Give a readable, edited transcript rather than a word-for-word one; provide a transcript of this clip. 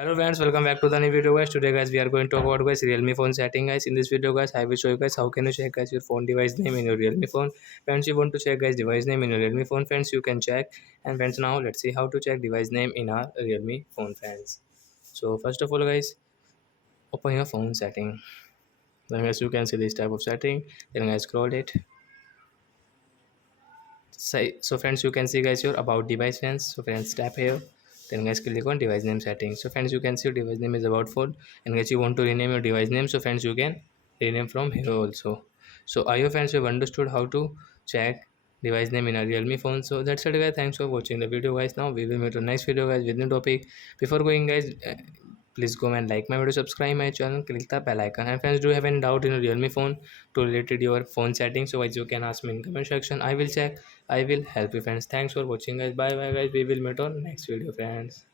Hello friends, welcome back to the new video guys. Today guys we are going to talk about guys Realme phone setting guys. In this video guys I will show you guys how can you check guys your phone device name in your Realme phone. Friends, you want to check guys device name in your Realme phone, friends, you can check. And friends, now let's see how to check device name in our Realme phone, friends. So first of all guys, open your phone setting. Then guys you can see this type of setting. Then guys scroll it. So friends, you can see guys your about device, friends. So friends, tap here, then guys click on device name settings. So friends, you can see device name is about phone, and guys you want to rename your device name, so friends you can rename from here also. So I hope friends you have understood how to check device name in a Realme phone. So that's it guys, thanks for watching the video guys. Now we will meet on next video guys with new topic. Before going guys, please go and like my video, subscribe my channel, click the bell icon. And friends, do you have any doubt in a Realme phone to related your phone settings, so guys you can ask me in comment section. I will check, I will help you friends. Thanks for watching guys. Bye bye guys. We will meet on next video friends.